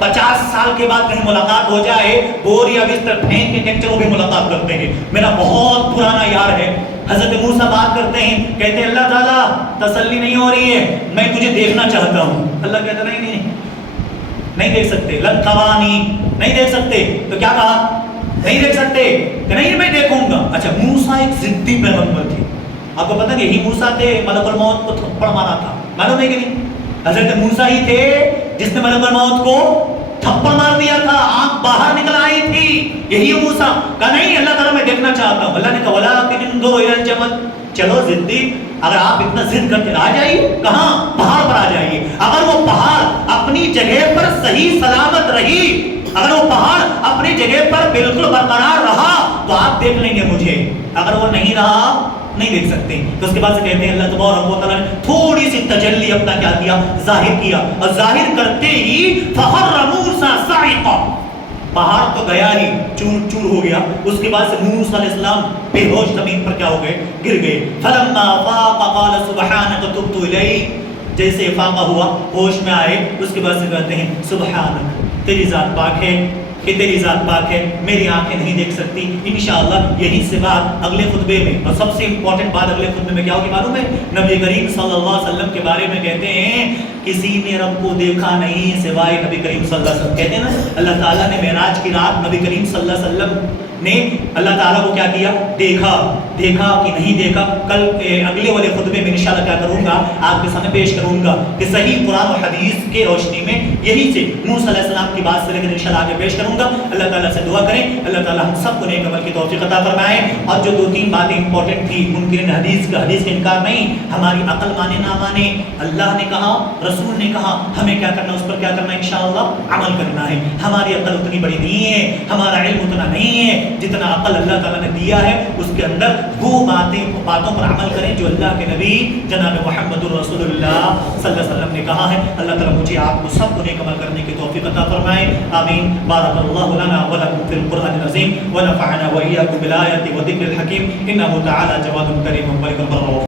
50 سال کے بعد کہیں ملاقات ہو جائے, بور یا بستر پھینک کے کہتے وہ بھی ملاقات کرتے ہیں, میرا بہت پرانا یار ہے. حضرت موسیٰ بات کرتے ہیں, کہتے ہیں اللہ تعالیٰ تسلی نہیں ہو رہی ہے, میں تجھے دیکھنا چاہتا ہوں. اللہ کہتا نہیں, نہیں دیکھ سکتے. لن ترانی نہیں دیکھ سکتے. تو کیا کہا؟ نہیں دیکھ سکتے کہ نہیں میں دیکھوں گا. اچھا موسیٰ ایک ضدی پیغمبر تھے. آپ کو پتہ ہے یہی موسیٰ تھے ملک الموت کو تھپڑ مارا تھا, معلوم ہے کہ نہیں؟ حضرت موسیٰ ہی تھے جس نے ملک الموت کو تھپڑ مار دیا تھا, آنکھ باہر نکل آئی تھی. یہی موسیٰ کہا نہیں اللہ تعالیٰ میں دیکھنا چاہتا ہوں. اللہ نے کہا وَلَٰكِنِ انظُرْ إِلَى الْجَبَلِ, چلو ضدی اگر آپ اتنا ضد کرتے آ جائیے. کہاں؟ پہاڑ پر آ جائیے. اگر وہ پہاڑ اپنی جگہ پر صحیح سلامت رہی, اگر وہ پہاڑ اپنی جگہ پر بالکل برقرار رہا تو آپ دیکھ لیں گے مجھے. اگر وہ نہیں رہا نہیں دیکھ سکتے. تو اس کے بعد سے کہتے ہیں اللہ تبارک و تعالیٰ نے تھوڑی سی تجلی اپنا کیا کیا, ظاہر کیا, اور ظاہر کرتے ہی فخر موسیٰ صعقا, پہاڑ تو گیا ہی چور چور ہو گیا. اس کے بعد سے موسیٰ علیہ السلام بے ہوش زمین پر کیا ہو گئے, گر گئے. فلما فاق قال سبحانک تبت الیک, جیسے افاقہ ہوا ہوش میں آئے اس کے بعد سے کہتے ہیں سبحانک, تیری ذات پاک ہے, کہ تیری ذات پاک ہے, میری آنکھیں نہیں دیکھ سکتی. انشاءاللہ یہی سے بات اگلے خطبے میں, اور سب سے امپورٹنٹ بات اگلے خطبے میں کیا ہوگی معلوم ہے؟ نبی کریم صلی اللہ علیہ وسلم کے بارے میں کہتے ہیں کسی نے رب کو دیکھا نہیں سوائے نبی کریم صلی اللہ علیہ وسلم. کہتے ہیں نا اللہ تعالیٰ نے معراج کی رات نبی کریم صلی اللہ علیہ وسلم نے اللہ تعالیٰ کو کیا کیا, دیکھا. دیکھا کہ نہیں دیکھا, کل اگلے والے خطبے میں انشاءاللہ کیا کروں گا, آپ کے سامنے پیش کروں گا کہ صحیح قرآن و حدیث کے روشنی میں یہی سے موسیٰ علیہ السلام کی بات سے لے کر انشاءاللہ آگے پیش کروں گا. اللہ تعالیٰ سے دعا کریں اللہ تعالیٰ ہم سب کو نیک عمل کی توفیق عطا فرمائے. اور جو 2-3 باتیں امپورٹنٹ تھی منکرین حدیث کا انکار نہیں, ہماری عقل مانے نہ مانے, اللہ نے کہا رسول نے کہا, ہمیں کیا کرنا, اس پر کیا کرنا, انشاءاللہ عمل کرنا ہے. ہماری عقل اتنی بڑی نہیں ہے, ہمارا علم اتنا نہیں ہے, جتنا عقل اللہ تعالیٰ نے دیا ہے اس کے اندر وہ باتوں پر عمل کریں جو اللہ کے نبی جناب محمد الرسول اللہ صلی اللہ علیہ وسلم نے کہا ہے. اللہ تعالیٰ مجھے آپ کو سب کو نیک عمل کرنے کی توفیق عطا فرمائے. آمین. بارک اللہ لنا ولکم فی القرآن العظیم ونفعنا وإياکم بالآیات والذکر الحکیم انہ تعالی جواد کریم ملک البر.